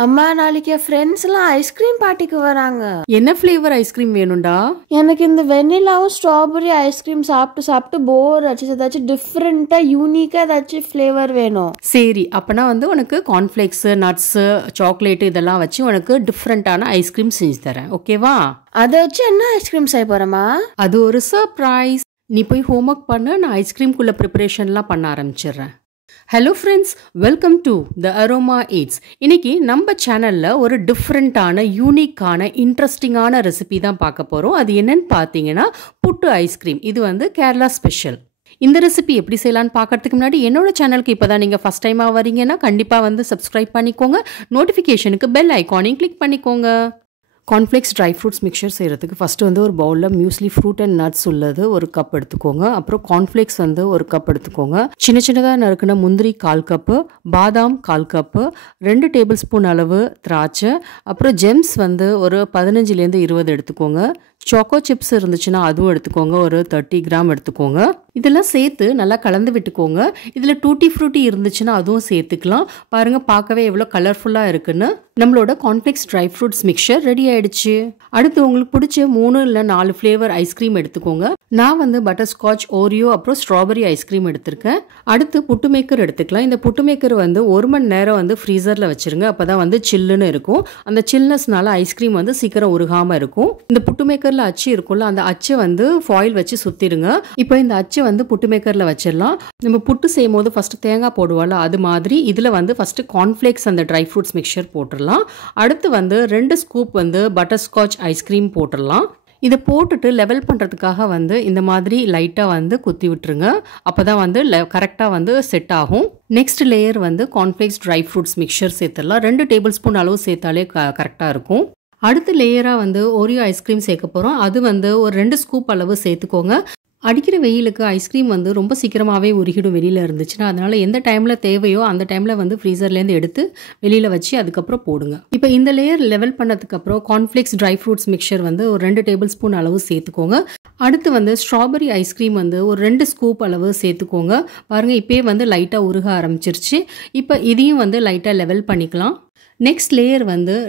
அம்மா நாளைக்கு ஃப்ரெண்ட்ஸ் எல்லாம் ஐஸ்கிரீம் பார்ட்டிக்கு வராங்க. என்ன ஃப்ளேவர் ஐஸ்கிரீம் வேணும்டா? எனக்கு இந்த வெண்ணிலாவும் ஸ்ட்ராபெரி ஐஸ்கிரீம் சாப்பிட்டு சாப்பிட்டு போர் ஆச்சு. ஏதாச்சும் டிஃப்ரெண்டா யூனிக்கா ஏதாச்சும் ஃப்ளேவர் வேணும். சரி, அப்பனா உனக்கு கார்ன்ஃப்ளேக்ஸ், நட்ஸ், சாக்லேட் இதெல்லாம் வச்சு உனக்கு டிஃப்ரெண்டான ஐஸ்கிரீம் செஞ்சு தரேன். ஓகேவா? அதை வச்சு என்ன ஐஸ்கிரீம் செய்ய போறமா? அது ஒரு சர்ப்ரைஸ். நீ போய் ஹோம்ஒர்க் பண்ணு, நான் ஐஸ்கிரீம்குள்ள ப்ரிப்பரேஷன்லாம் பண்ண ஆரம்பிச்சிடுறேன். Hello friends, welcome to the Aroma Eats. இன்னைக்கு நம்ம சேனலில் ஒரு டிஃப்ரெண்ட்டான யூனிக்கான இன்ட்ரெஸ்டிங்கான ரெசிபி தான் பார்க்க போகிறோம். அது என்னன்னு பார்த்தீங்கன்னா புட்டு ஐஸ்கிரீம். இது கேரளா ஸ்பெஷல். இந்த ரெசிபி எப்படி செய்யலான்னு பார்க்கறதுக்கு முன்னாடி என்னோட சேனலுக்கு இப்போ தான் நீங்கள் ஃபஸ்ட் டைமாக வரீங்கன்னா கண்டிப்பாக சப்ஸ்கிரைப் பண்ணிக்கோங்க. நோட்டிஃபிகேஷனுக்கு பெல் ஐக்கானையும் கிளிக் பண்ணிக்கோங்க. கார்ன்ஃப்ளேக்ஸ் ட்ரை ஃப்ரூட்ஸ் மிக்சர் செய்கிறதுக்கு ஃபஸ்ட்டு ஒரு பவுலில் மியூஸ்லி ஃப்ரூட் அண்ட் நட்ஸ் உள்ளது ஒரு கப் எடுத்துக்கோங்க. அப்புறம் கார்ன்ஃப்ளேக்ஸ் ஒரு கப் எடுத்துக்கோங்க. சின்ன சின்னதாக நறுக்கின முந்திரி 1/4 கப்பு, பாதாம் 1/4 கப்பு, 2 டேபிள் ஸ்பூன் அளவு திராட்சை, அப்புறம் ஜெம்ஸ் ஒரு 15லேருந்து 20 எடுத்துக்கோங்க. சாக்கோ சிப்ஸ் இருந்துச்சுன்னா அதுவும் எடுத்துக்கோங்க, ஒரு 30 கிராம் எடுத்துக்கோங்க. இதெல்லாம் சேர்த்து நல்லா கலந்து விட்டுக்கோங்க. இதில் டூட்டி ஃப்ரூட்டி இருந்துச்சுன்னா அதுவும் சேர்த்துக்கலாம். பாருங்கள், பார்க்கவே எவ்வளோ கலர்ஃபுல்லாக இருக்குன்னு. நம்மளோட cornflakes dry fruits mixer ready ஆயிடுச்சு. அடுத்து உங்களுக்கு பிடிச்ச 3 இல்லை 4 ஃப்ளேவர் ஐஸ்கிரீம் எடுத்துக்கோங்க. நான் பட்டர்ஸ்காட்ச், ஓரியோ, அப்புறம் ஸ்ட்ராபெரி ஐஸ்கிரீம் எடுத்திருக்கேன். அடுத்து புட்டு மேக்கர் எடுத்துக்கலாம். இந்த புட்டு மேக்கர் 1 மணி நேரம் ஃப்ரீசரில் வச்சுருங்க. அப்போ தான் சில்லுன்னு இருக்கும். அந்த சில்னஸ்னால ஐஸ்கிரீம் சீக்கிரம் உருகாமல் இருக்கும். இந்த புட்டு மேக்கரில் அச்சு இருக்கும்ல, அந்த அச்சை ஃபாயில் வச்சு சுற்றிடுங்க. இப்போ இந்த அச்சு புட்டு மேக்கரில் வச்சிடலாம். நம்ம புட்டு செய்யும் போது ஃபஸ்ட்டு தேங்காய் போடுவோம்ல, அது மாதிரி இதில் ஃபஸ்ட்டு கார்ன்ஃப்ளேக்ஸ் அந்த ட்ரை ஃப்ரூட்ஸ் மிக்சர் போட்டுடலாம். அடுத்து 2 ஸ்கூப் பட்டர்ஸ்காட்ச் ஐஸ்கிரீம் போட்டுடலாம். இதை போட்டுட்டு லெவல் பண்ணுறதுக்காக இந்த மாதிரி லைட்டாக குத்தி விட்டுருங்க. அப்போ தான் கரெக்டாக செட் ஆகும். Next layer cornflakes dry fruits mixture சேர்த்துடலாம். 2 டேபிள் ஸ்பூன் அளவு சேர்த்தாலே கரெக்டாக இருக்கும். அடுத்த லேயராக ஓரியோ ஐஸ்கிரீம் சேர்க்க போகிறோம். அது ஒரு 2 ஸ்கூப் அளவு சேர்த்துக்கோங்க. அடிக்கிற வெயிலுக்கு ஐஸ்கிரீம் ரொம்ப சீக்கிரமாகவே உருகிடும் வெளியில் இருந்துச்சுன்னா. அதனால் எந்த டைமில் தேவையோ அந்த டைமில் ஃப்ரீசர்லேருந்து எடுத்து வெளியில் வச்சு அதுக்கப்புறம் போடுங்க. இப்போ இந்த லேயர் லெவல் பண்ணதுக்கப்புறம் கார்ன்ஃப்ளேக்ஸ் ட்ரை ஃப்ரூட்ஸ் மிக்சர் ஒரு 2 டேபிள் ஸ்பூன் அளவு சேர்த்துக்கோங்க. அடுத்து ஸ்ட்ராபெரி ஐஸ்கிரீம் ஒரு 2 ஸ்கூப் அளவு சேர்த்துக்கோங்க. பாருங்கள், இப்போயே லைட்டாக உருக ஆரம்பிச்சிருச்சு. இப்போ இதையும் லைட்டாக லெவல் பண்ணிக்கலாம். Next layer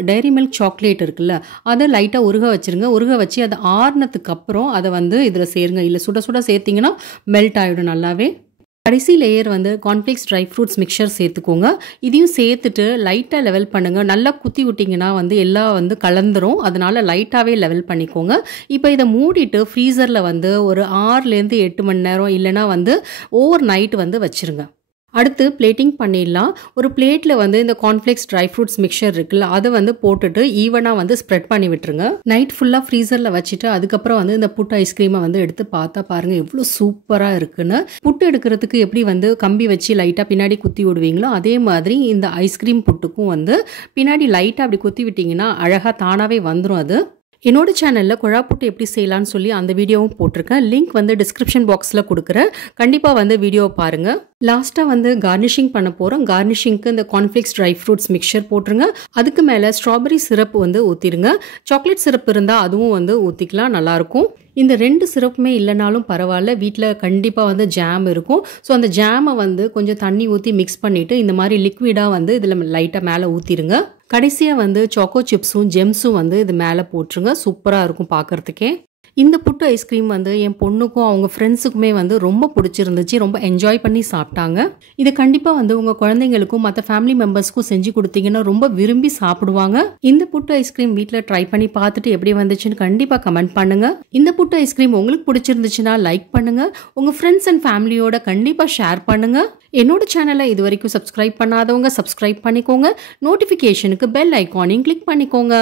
Dairy Milk chocolate இருக்குல்ல, அதை லைட்டாக உருக வச்சுருங்க. உருக வச்சு அதை ஆறுனதுக்கு அப்புறம் அதை இதில் சேருங்க. இல்லை சுட சுட சேர்த்திங்கன்னா மெல்ட் ஆகிடும் நல்லாவே. கடைசி layer cornflakes dry fruits mixture சேர்த்துக்கோங்க. இதையும் சேர்த்துட்டு லைட்டாக லெவல் பண்ணுங்கள். நல்லா குத்தி விட்டிங்கன்னா எல்லாம் கலந்துரும். அதனால் லைட்டாகவே லெவல் பண்ணிக்கோங்க. இப்போ இதை மூடிட்டு ஃப்ரீசரில் ஒரு 6லேருந்து 8 மணி நேரம் இல்லைனா ஓவர் நைட் வச்சுருங்க. அடுத்து பிளேட்டிங் பண்ணிடலாம். ஒரு பிளேட்டில் இந்த கார்ன்ஃப்ளேக்ஸ் ட்ரை ஃப்ரூட்ஸ் மிக்சர் இருக்குல்ல, அதை போட்டுட்டு ஈவனாக ஸ்ப்ரெட் பண்ணி விட்டுருங்க. நைட் ஃபுல்லாக ஃப்ரீசரில் வச்சுட்டு அதுக்கப்புறம் இந்த புட்டு ஐஸ்கிரீமை எடுத்து பார்த்தா பாருங்கள் எவ்வளோ சூப்பராக இருக்குன்னு. புட்டு எடுக்கிறதுக்கு எப்படி கம்பி வச்சு லைட்டாக பின்னாடி குத்தி விடுவீங்களோ அதே மாதிரி இந்த ஐஸ்கிரீம் புட்டுக்கும் பின்னாடி லைட்டாக அப்படி குத்தி விட்டிங்கன்னா அழகாக தானாகவே வந்துடும். அது என்னோட சேனலில் குழா புட்டு எப்படி செய்யலான்னு சொல்லி அந்த வீடியோவும் போட்டிருக்கேன். லிங்க் டிஸ்கிரிப்ஷன் பாக்ஸில் கொடுக்குறேன். கண்டிப்பாக வீடியோவை பாருங்கள். லாஸ்ட்டாக கார்னிஷிங் பண்ண போகிறோம். கார்னிஷிங்க்கு இந்த கார்ன்ஃப்ளேக்ஸ் ட்ரை ஃப்ரூட்ஸ் மிக்சர் போட்டுருங்க. அதுக்கு மேலே ஸ்ட்ராபெரி சிரப் ஊற்றிடுங்க. சாக்லேட் சிரப் இருந்தால் அதுவும் ஊற்றிக்கலாம், நல்லாயிருக்கும். இந்த 2 சிரப்புமே இல்லைனாலும் பரவாயில்ல, வீட்டில் கண்டிப்பாக ஜாம் இருக்கும். ஸோ அந்த ஜாமை கொஞ்சம் தண்ணி ஊற்றி மிக்ஸ் பண்ணிவிட்டு இந்த மாதிரி லிக்விடாக இதில் லைட்டாக மேலே ஊற்றிடுங்க. கடைசியாக சாக்கோ சிப்ஸும் ஜெம்ஸும் இது மேலே போட்டுருங்க. சூப்பராக இருக்கும் பார்க்குறதுக்கே. இந்த புட்டு ஐஸ்கிரீம் என் பொண்ணுக்கும் அவங்க ஃப்ரெண்ட்ஸுக்குமே ரொம்ப பிடிச்சிருந்துச்சு. ரொம்ப என்ஜாய் பண்ணி சாப்பிட்டாங்க. இது கண்டிப்பாக உங்கள் குழந்தைங்களுக்கும் மற்ற ஃபேமிலி மெம்பர்ஸ்க்கும் செஞ்சு கொடுத்தீங்கன்னா ரொம்ப விரும்பி சாப்பிடுவாங்க. இந்த புட்டு ஐஸ்கிரீம் வீட்டில் ட்ரை பண்ணி பார்த்துட்டு எப்படி வந்துச்சுன்னு கண்டிப்பாக கமெண்ட் பண்ணுங்கள். இந்த புட்டு ஐஸ்கிரீம் உங்களுக்கு பிடிச்சிருந்துச்சுன்னா லைக் பண்ணுங்கள். உங்கள் ஃப்ரெண்ட்ஸ் அண்ட் ஃபேமிலியோட கண்டிப்பாக ஷேர் பண்ணுங்கள். என்னோட சேனலை இது வரைக்கும் சப்ஸ்கிரைப் பண்ணாதவங்க சப்ஸ்கிரைப் பண்ணிக்கோங்க. நோட்டிஃபிகேஷனுக்கு பெல் ஐக்கானையும் கிளிக் பண்ணிக்கோங்க.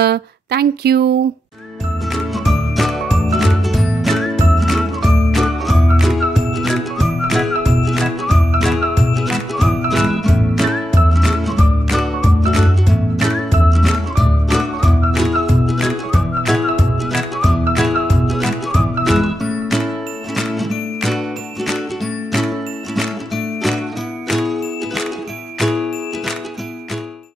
தேங்க்யூ.